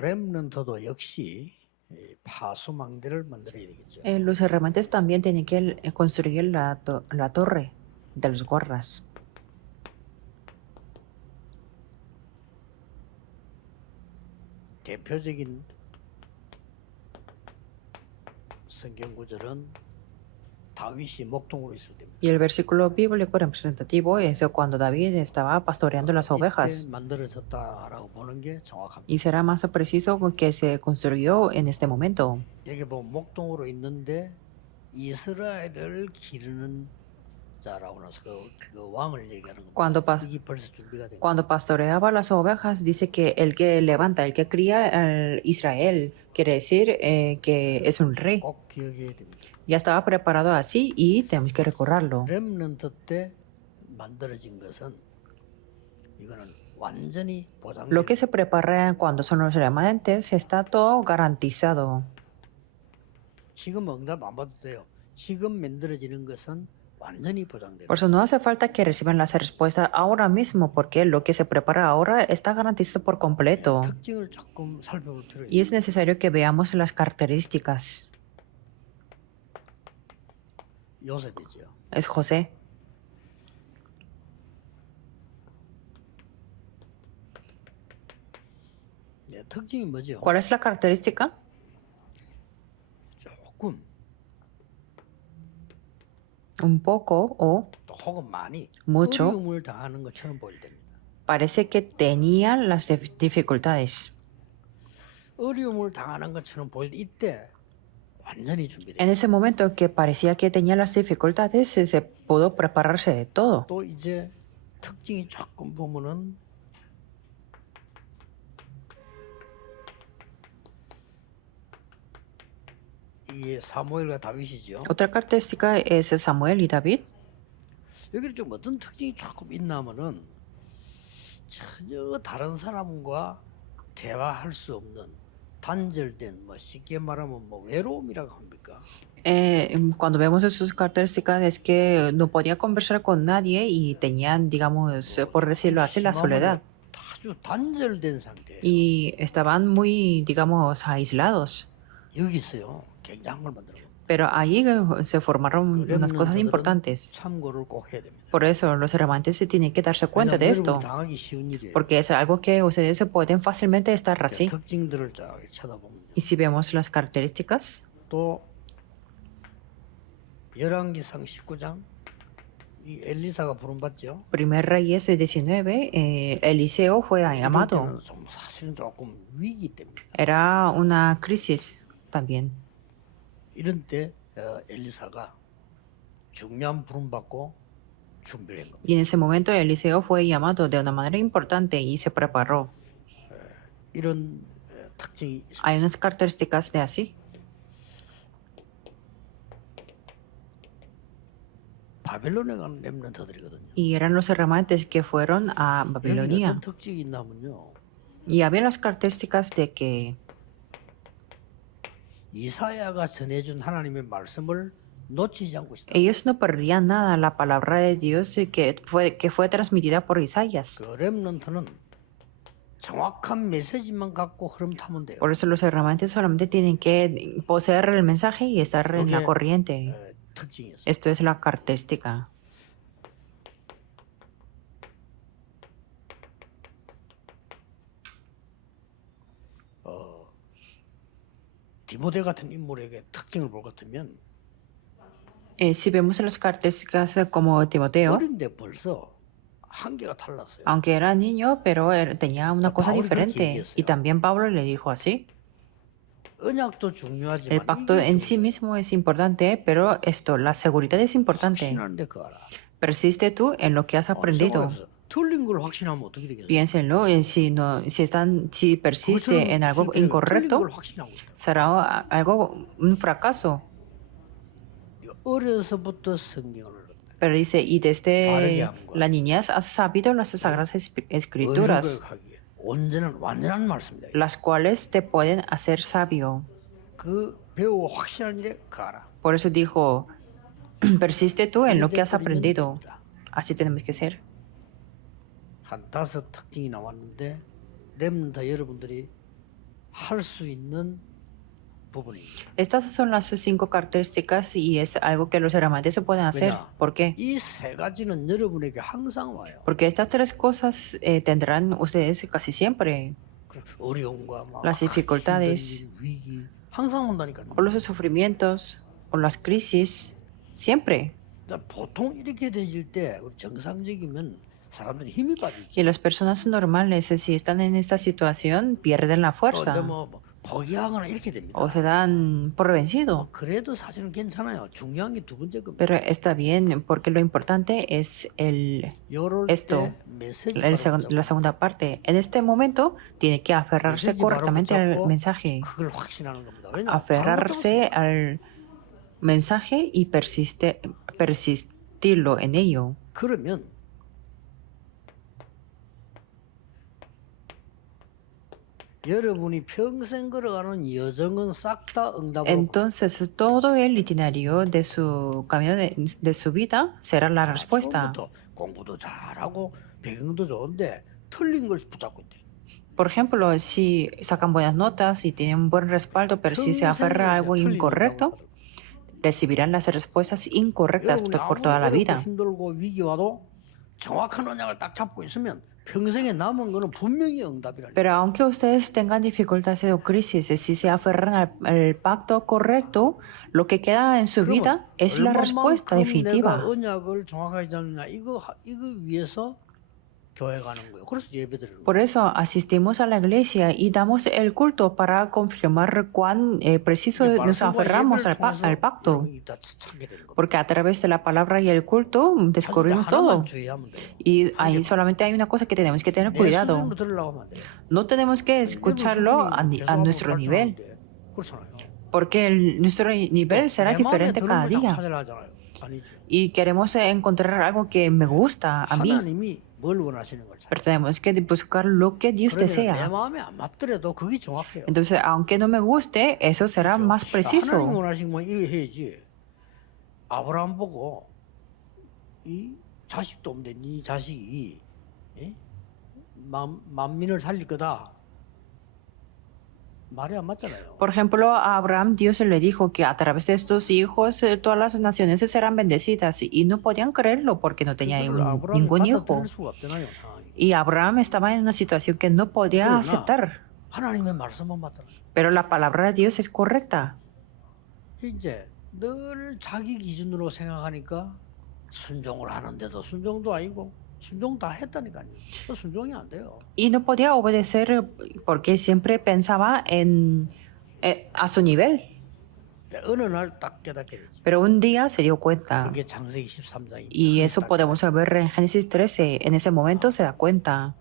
렘넌트도 역시 파수망대를 만들어야 되겠죠. Los herramientas también tienen que construir la torre de los guardas. 대표적인 성경 구절은 다윗이 목동으로 있을 때입니다. Y el versículo bíblico representativo es de cuando David estaba pastoreando las 이때 ovejas. 만들어졌다라고 보는 게 정확합니다. Y será más preciso que se construyó en este momento. 여기 보면 목동으로 있는데 이스라엘을 기르는 자라고 나서 그 왕을 얘기하는 Cuando, 겁니다. 이게 벌써 준비가 된 거예요. cuando pastoreaba las ovejas, dice que el que levanta, el que cría a Israel, quiere decir que es un rey. 꼭 기억해야 됩니다. Ya estaba preparado así y tenemos que recordarlo. 렘넌트 때 만들어진 것은 이거는 완전히 보장된 Lo que se prepara cuando son los remanentes está todo garantizado. 지금 응답 안 받아도 돼요. 지금 만들어지는 것은 완전히 보장된 Por eso no hace falta que reciban las respuestas ahora mismo, porque lo que se prepara ahora está garantizado por completo. 특징을 조금 살펴볼 필요가 Y es 있습니다. necesario que veamos las características. 요셉이죠. Es José. 특징이 뭐죠? ¿Cuál es la característica? 조금 Un poco o 또 혹은 많이 mucho. 어려움을 당하는 것처럼 보일 때입니다. Parece que tenían las dificultades. 어려움을 당하는 것처럼 보일 때 이때 완전히 준비돼요. En ese momento que parecía que tenía las dificultades, se pudo prepararse de todo. 또 이제 특징이 조금 보면은 이게 사무엘과 다윗이죠. Otra característica es Samuel y David. 여기는 좀 어떤 특징이 조금 있나면은 전혀 다른 사람과 대화할 수 없는 단절된 뭐 쉽게 말하면 뭐 외로움이라고 합니까? Cuando vemos sus características es que no podía conversar con nadie y tenían, digamos, por decirlo así, la soledad. 아주 단절된 상태. Y estaban muy, digamos, aislados. 여기서요 굉장한 걸 만들어. Pero ahí se formaron unas cosas importantes. 참고를 꼭 해야 됩니다. Por eso los hermantes se tienen que darse cuenta de 왜냐하면 esto. 여러분 당하기 쉬운 일이에요. Porque es algo que ustedes se pueden fácilmente estar así. 특징들을 쫙 쳐다보면 Y si vemos las características, 또 열왕기상 19장 이 엘리사가 부름받죠. Primer Reyes 19, Eliseo fue 이럴 llamado. 때는 좀 사실은 조금 위기 때입니다. Era una crisis también. 이런 때 엘리사가 중요한 부름받고 준비를 한 겁니다. Y en ese momento Eliseo fue llamado de una manera importante y se preparó. 이런 특징이 있습니다. Hay unas características de así. 바벨론에 가는 렘넌트들이거든요. Y eran los hermantes que fueron a 여기는 Babilonia. 어떤 특징이 있냐면요. Y había las características de que 이사야가 전해준 하나님의 말씀을 놓치지 않고 있다. ellos no perdían nada la palabra de Dios que fue transmitida por Isaías. 그 렘넌트는 정확한 메시지만 갖고 흐름 타면 돼요. Por eso los hermantes solamente tienen que poseer el mensaje y estar en la 그게, corriente. 특징이었어요. Esto es la característica. 디모데 같은 인물에게 특징을 볼 것 같으면 Si vemos las características como Timoteo, 어린데 벌써 한계가 달랐어요. aunque era niño, pero tenía una cosa Pablo diferente. 그렇게 얘기했어요. Y también Pablo le dijo así. 언약도 중요하지만 El pacto 이게 en sí mismo es importante, pero esto, la seguridad es importante. 확신하는데 그거 알아. Persiste tú en lo que has aprendido. 생각해보세요. 틀린 걸 확신하면 어떻게 되겠어요? Piénsenlo, si persiste en algo 틀린 incorrecto, 걸 확신하고 있다. será algo, un fracaso. 어려서부터 성경을 얻었다. Pero dice, y desde la niñez has sabido las sagradas escrituras, 의식하기에 완전한 말씀이다. las cuales te pueden hacer sabio. 그 배우고 확신한 일에 가라. Por eso dijo, persiste tú en lo que has aprendido. Así tenemos que ser. 한 5 특징이 나왔는데 렘넌트 여러분들이 할 수 있는 부분입니다. Estas son las 5 características y es algo que los hermantes se pueden hacer. 왜냐? ¿Por qué? 이 세 가지는 여러분에게 항상 와요. Porque estas 3 cosas tendrán ustedes casi siempre. 어려움과 막 Las dificultades. 힘든 일, 위기 항상 온다니까요. O los sufrimientos, o las crisis, siempre. 보통 이렇게 되질 때 우리 정상적이면 사람들이 힘이 빠지죠. Y las personas normales, si están en esta situación, pierden la 또 fuerza 뭐 포기하거나 이렇게 됩니다. o se dan por vencido. 그래도 사실은 괜찮아요. 중요한 게 두 번째 겁니다. Pero está bien, porque lo importante es 요럴 esto, 때 메시지 la segunda parte. En este momento, tiene que aferrarse Mensaje para correctamente al 붙잡고 mensaje, 그걸 확신하는 겁니다. 왜냐? aferrarse al mensaje y persistirlo en ello. 그러면 여러분이 평생 걸어가는 여정은 싹 다 응답으로 Entonces, todo el itinerario de su camino de su vida será la respuesta. 처음부터 공부도 잘하고 배경도 좋은데 틀린 걸 붙잡고 있대. Por ejemplo, si sacan buenas notas y tienen un buen respaldo, pero si se aferra a algo incorrecto, recibirán las respuestas incorrectas 여러분이 por toda la 아무리 vida. 어렵고 힘들고 위기 와도 정확한 언약을 딱 잡고 있으면 평생에 남은 거는 분명히 응답이라는. Pero aunque ustedes tengan dificultades o crisis, si se aferran al pacto correcto, lo que queda en su vida es la respuesta 내가 definitiva. 언약을 정확하게 잡느냐 이거 위해서 교회 가는 거예요. 그래서 예배드리는 거예요. Por eso asistimos a la iglesia y damos el culto para confirmar cuán preciso nos aferramos al pacto. Porque a través de la palabra y el culto descubrimos todo. Y ahí solamente hay una cosa que tenemos que tener cuidado. No tenemos que escucharlo a nuestro nivel, porque nuestro nivel será diferente cada día. Y queremos encontrar algo que me gusta a mí, 하나님이 뭘 원하시는 걸 pero tenemos que buscar lo que Dios 그러면 내 desea. 마음에 안 맞더라도 그게 정확해요. Entonces, aunque no me guste, eso será más 하나님 preciso. 원하시는 건 이렇게 해야지. 아브라함 보고 이 자식도 없는데 네 자식이 예? 만민을 살릴 거다. 말이 안 맞잖아요. Por ejemplo, a Abraham Dios le dijo que a través de estos hijos todas las naciones serán bendecidas y no podían creerlo porque no tenía 그걸 아브라함이 ningún hijo. 받아들일 수가 없잖아요, 상황이. Y Abraham estaba en una situación que no podía 그러나 aceptar. 하나님의 말씀만 맞잖아요. Pero la palabra de Dios es correcta. 이제 늘 자기 기준으로 생각하니까 순종을 하는데도 순종도 아니고 순종 다 했다니까요. 순종이 안 돼요. Y no podía obedecer porque siempre pensaba a su nivel. 어느 날 딱 깨닫게 되지. Pero un día se dio cuenta. 그게 창세기 13장입니다. Y eso podemos ver en Génesis 13. En ese momento se da cuenta.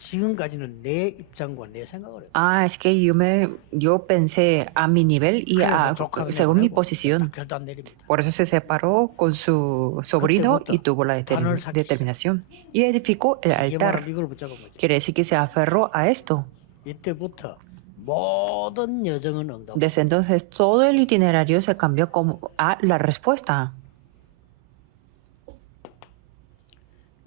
지금까지는 내 입장과 내 생각을 해요. Ah, es que yo pensé a mi nivel y 그래서 조카가 según mi 내보내고 posición. 딱 결단 내립니다. Por eso se separó con su sobrino y tuvo la 단을 쌓기 determinación. Y edificó el 이게 altar. 바로 이걸 붙잡은 거죠. Quiere decir que se aferró a esto. 이때부터 모든 여정은 응답. Desde entonces todo el itinerario se cambió a la respuesta.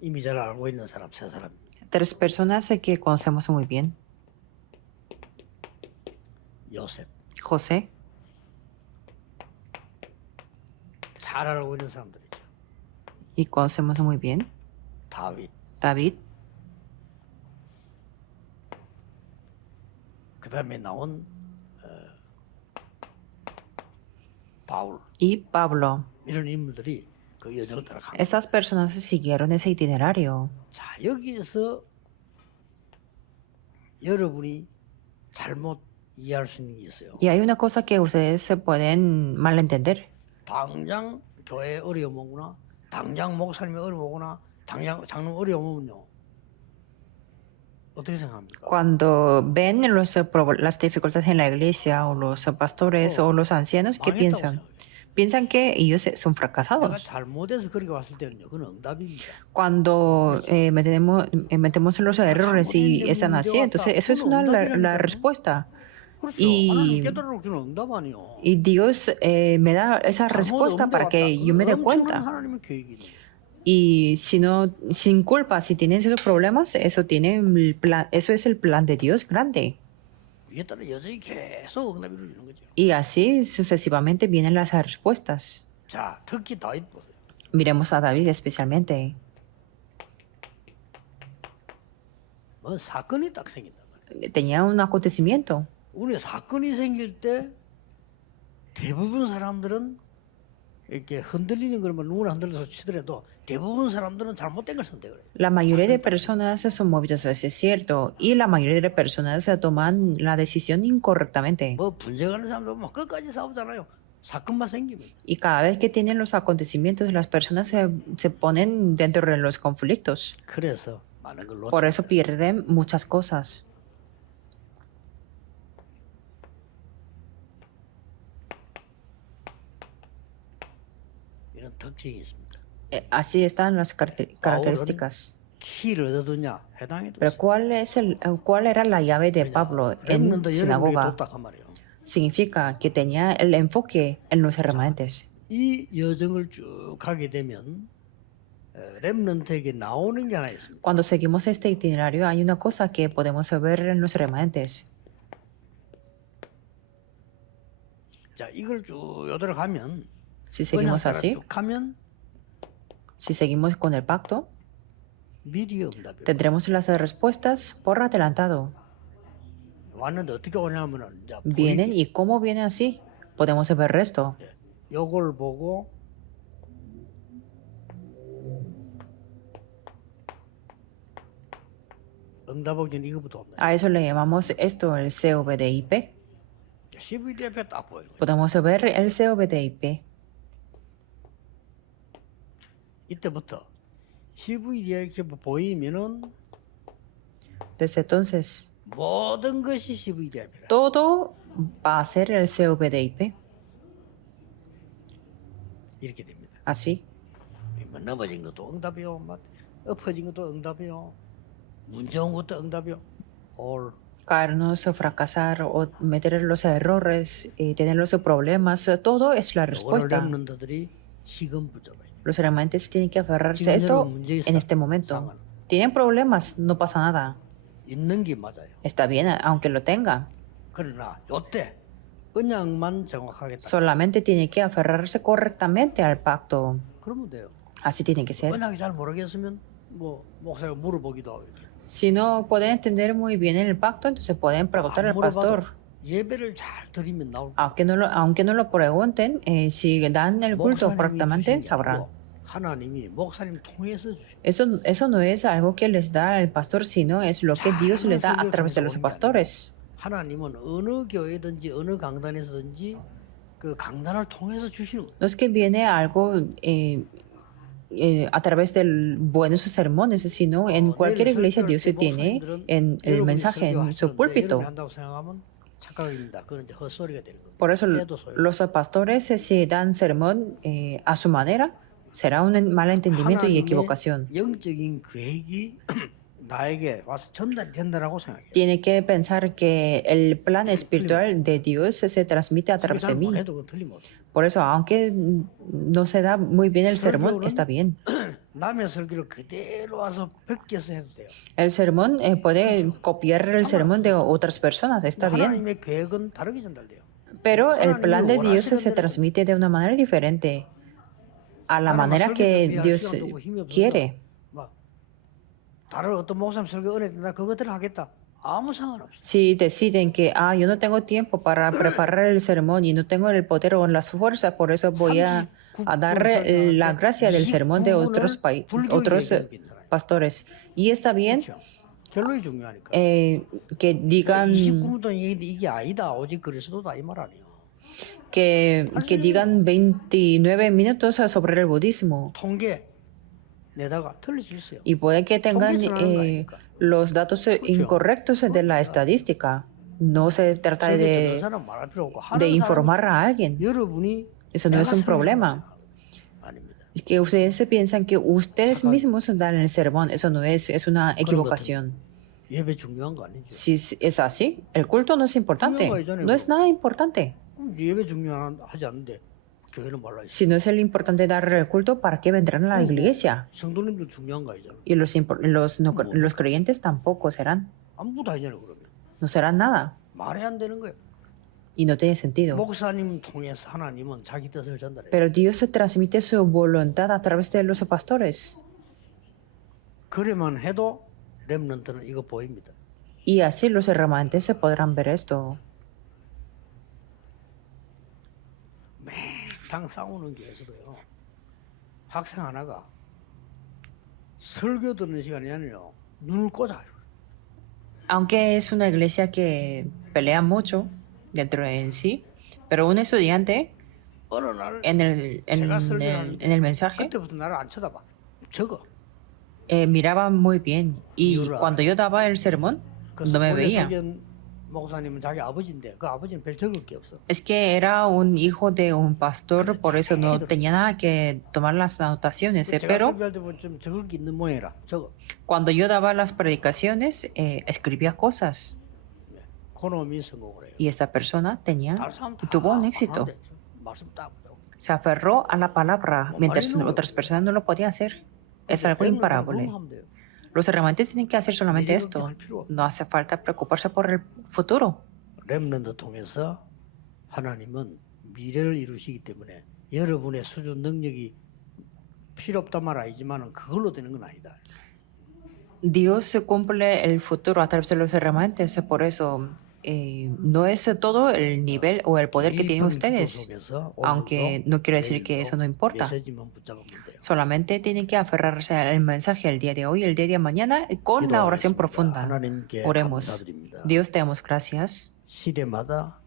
이미 잘 알고 있는 사람 세 사람. 3 personas que conocemos muy bien. 요셉. José, 잘 알고 있는 사람들이죠. y conocemos muy bien. 다윗. David, 그다음에 나온 바울. y Pablo. 이런 인물들이 그 여정을 따라갑니다. Estas personas siguieron ese itinerario. 자, 여기에서 여러분이 잘못 이해할 수 있는 게 있어요. Y hay una cosa que ustedes se pueden malentender. 당장 교회 어려움 오거나 당장 목사님이 어려움 오거나 당장 장로님 어려움 오면요. 어떻게 생각합니까? Cuando ven las dificultades en la iglesia o los pastores o los ancianos, ¿qué 망했다고 piensan? 생각해요. Piensan que ellos son 내가 fracasados. 잘못해서 그렇게 왔을 때는요. 그건 응답입니다. Cuando metemos en los errores y están así, entonces eso es la respuesta. 그렇죠. 이- 하나님 깨달아 주는 응답 아니요. Y Dios me da esa respuesta para que yo me dé cuenta. 하나님의 계획이죠. Y si no, sin culpa, si tienen esos problemas, eso es el plan de Dios grande. 이에 따라 여전히 계속 응답이 이루어지는 거죠. Y así sucesivamente vienen las respuestas. 자, 특히 다윗 보세요. Miremos a David especialmente. 뭐 사건이 딱 생긴단 말이에요. Tenía un acontecimiento. 우리 사건이 생길 때 대부분 사람들은 이렇게 흔들리는 거면 누구나 흔들려서 치더라도 대부분 사람들은 잘못된 걸 선택을 해요. La mayoría de personas son movidos hacia cierto y la mayoría de personas toman la decisión incorrectamente. 뭐 분쟁하는 사람들 보면 끝까지 싸우잖아요. 사건만 생기면. Y cada vez que tienen los acontecimientos, las personas se ponen dentro de los conflictos. 그래서 많은 걸 Por 놓쳐. eso pierden muchas cosas. 이런 특징이 있습니다. Así están las características. 키를 얻어두냐 해당이 Pero 됐어요. ¿cuál era la llave de Pablo en 렘넌트 여러분에게 sinagoga? 뒀다 말이에요. Significa que tenía el enfoque en los remanentes. 이 여정을 쭉 가게 되면 렘넌트에게 나오는 게 하나 있습니다. Cuando seguimos este itinerario, hay una cosa que podemos ver en los remanentes. 자, 이걸 쭉 요대로 가면 Si 그냥 seguimos 따라 así, 쭉 가면 si seguimos con el pacto, 미리 응답이 tendremos las respuestas por adelantado. 왔는데 어떻게 오냐면은 이제 Vienen 보이기, y cómo vienen así, podemos ver resto. 요걸 보고 응답하기는 이거부터 없네. A eso le llamamos esto el CVDIP. CVDF에 딱 보여요. Podemos ver el CVDIP. 이때부터 CVDF에 보이면은 Desde entonces, 모든 것이 CVDF이라. todo va a ser el CVDIP. 이렇게 됩니다. Así. 뭐 넘어진 것도 응답이요, 막 엎어진 것도 응답이요, 문제 온 것도 응답이요. all Caernos, fracasar o meter los errores y tener los problemas, todo es la 요거를 respuesta. 렘넌트들이 지금 붙잡아야 돼. Los remanentes tienen que aferrarse a 지금 esto 문제 있어. en este momento. 상관. Tienen problemas, no pasa nada. 있는 게 맞아요. Está bien, aunque lo tenga. 그러나 요때 언약만 정확하게 딱 Solamente tiene que aferrarse correctamente al pacto. 그러면 돼요. Así tiene que ser. 언약이 잘 모르겠으면 뭐 목사가 물어보기도 하고 이렇게. Si no pueden entender muy bien el pacto, entonces pueden preguntar 안 al 물어봐도 pastor. 예배를 잘 드리면 나올 거예요. Aunque no lo pregunten, si dan el culto 목사님이 correctamente, 주시는 게 sabrán. 아니고 하나님이 목사님 통해서 주신. Eso no es algo que les da el pastor, sino es lo que Dios les da a través de los pastores. 하나님은 어느 교회든지 어느 강단에서든지 그 강단을 통해서 주시는 거예요. No es que viene algo a través de buenos sermones, sino en cualquier iglesia Dios se tiene en el mensaje en su púlpito. 한다고 생각하면 착각입니다. 그건 이제 헛소리가 되는 겁니다. Por eso 해도 소용. los pastores, si dan sermón a su manera, será un malentendimiento y equivocación. 영적인 계획이 나에게 와서 전달이 된다라고 생각해요. Tiene que pensar que el plan espiritual de Dios se transmite a través de mí. 해도 그건 틀림없어요. Por eso, aunque no se da muy bien el sermón, está bien. 남의 설교를 그대로 와서 베껴서 해도 돼요. El sermón puede copiar el sermón de otras personas, está bien. 하나님의 계획은 다르게 전달돼요. Pero el plan de Dios se transmite de una manera diferente a la manera que Dios quiere. 막 다른 어떤 목사님 설교 은혜 나 그것들을 하겠다. 아무 상관없어. Si deciden que, yo no tengo tiempo para preparar el sermón y no tengo el poder o las fuerzas, por eso voy a dar la gracia del sermón de otros pastores. Y está bien 그렇죠. 결론이 중요하니까. que digan 29분 동안 얘기했는데 이게 아니다. 오직 그리스도다 이 말 아니에요. que digan 29 minutos sobre el budismo. 통계 내다가 틀릴 수 있어요. Y puede que tengan los datos incorrectos de la estadística. No se trata 설교 듣는 de 사람 말할 필요 없고 하는 informar 사람은 a alguien. 여러분이 Eso no es un 내가 problema. 설교하는 거죠. 아닙니다. Es que ustedes se piensan que ustedes 잠깐. mismos dan el sermón. Eso no es una equivocación. 예배 중요한 거 아니죠. Si es así, el culto no es importante. No es nada importante. 그럼 예배 중요하지 않은데 교회는 말라 있어. Si no es el importante dar el culto, ¿para qué vendrán a la iglesia? 성도님도 중요한 거 아니잖아. Y los creyentes tampoco serán. 아무것도 아니잖아 그러면. No serán nada. 말이 안 되는 거예요. Y no tiene sentido. 목사님 통해서 하나님은 자기 뜻을 전달해요. Pero Dios se transmite su voluntad a través de los pastores. 그래만 해도 렘넌트는 이거 보입니다. Y así los remanentes se podrán ver esto. 매당 싸우는 교회에서도요. 학생 하나가 설교 듣는 시간이 아니에요. 눈을 꽂아요. Aunque es una iglesia que pelea mucho dentro de en sí, pero un estudiante 어느 날 en el mensaje 그때부터 나를 안 쳐다봐. 적어. miraba muy bien. Y Llora. cuando yo daba el sermón, 그 no me 원래 veía. 설교한 목사님은 자기 아버지인데 그 아버지는 별 적을 게 없어. Es que era un hijo de un pastor, por eso no tenía nada que tomar las anotaciones. 제가 Pero 설교할 때 보면 좀 적을 게 있는 모양이라 적어. cuando yo daba las predicaciones, escribía cosas. 그놈이 성공을 해요. Y esta persona tenía, 다른 사람 다 tuvo un éxito. 하는데 말씀 딱 배우고. Se aferró a la palabra, mientras otras personas no lo podían hacer. Es algo imparable. 하면 돼요. Los remanentes tienen que hacer solamente esto. No hace falta preocuparse por el futuro. 렘넌트 통해서 하나님은 미래를 이루시기 때문에 여러분의 수준 능력이 필요 없단 말 아니지만 그걸로 되는 건 아니다. Dios se cumple el futuro a través de los remanentes. Por eso no es todo el nivel o el poder que tienen ustedes. Aunque no quiero decir que eso no importa. 메시지만 붙잡으면 돼요. Solamente tienen que aferrarse al mensaje el día de hoy y el día de mañana con la oración profunda. 하나님께 Oremos. 감사드립니다. Dios, te damos gracias. 시대마다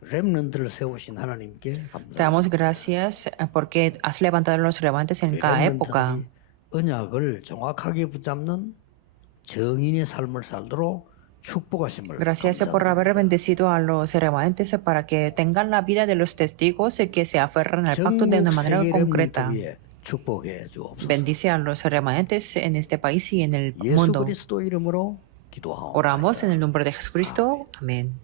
렘넌트를 세우신 하나님께 Te 감사합니다. damos gracias porque has levantado los remanentes en cada época. 렘넌트들이 언약을 정확하게 붙잡는 정인의 삶을 살도록 축복하심을 Gracias por 감사합니다. haber bendecido a los remanentes para que tengan la vida de los testigos y que se aferran al pacto de una 전국 manera 세계 concreta. 렘넌트 위에 축복해 주옵소서. Bendice a los remanentes en este país y en el 예수 mundo. 그리스도 이름으로 기도하옵나이다. Oramos en el nombre de Jesucristo. Amén.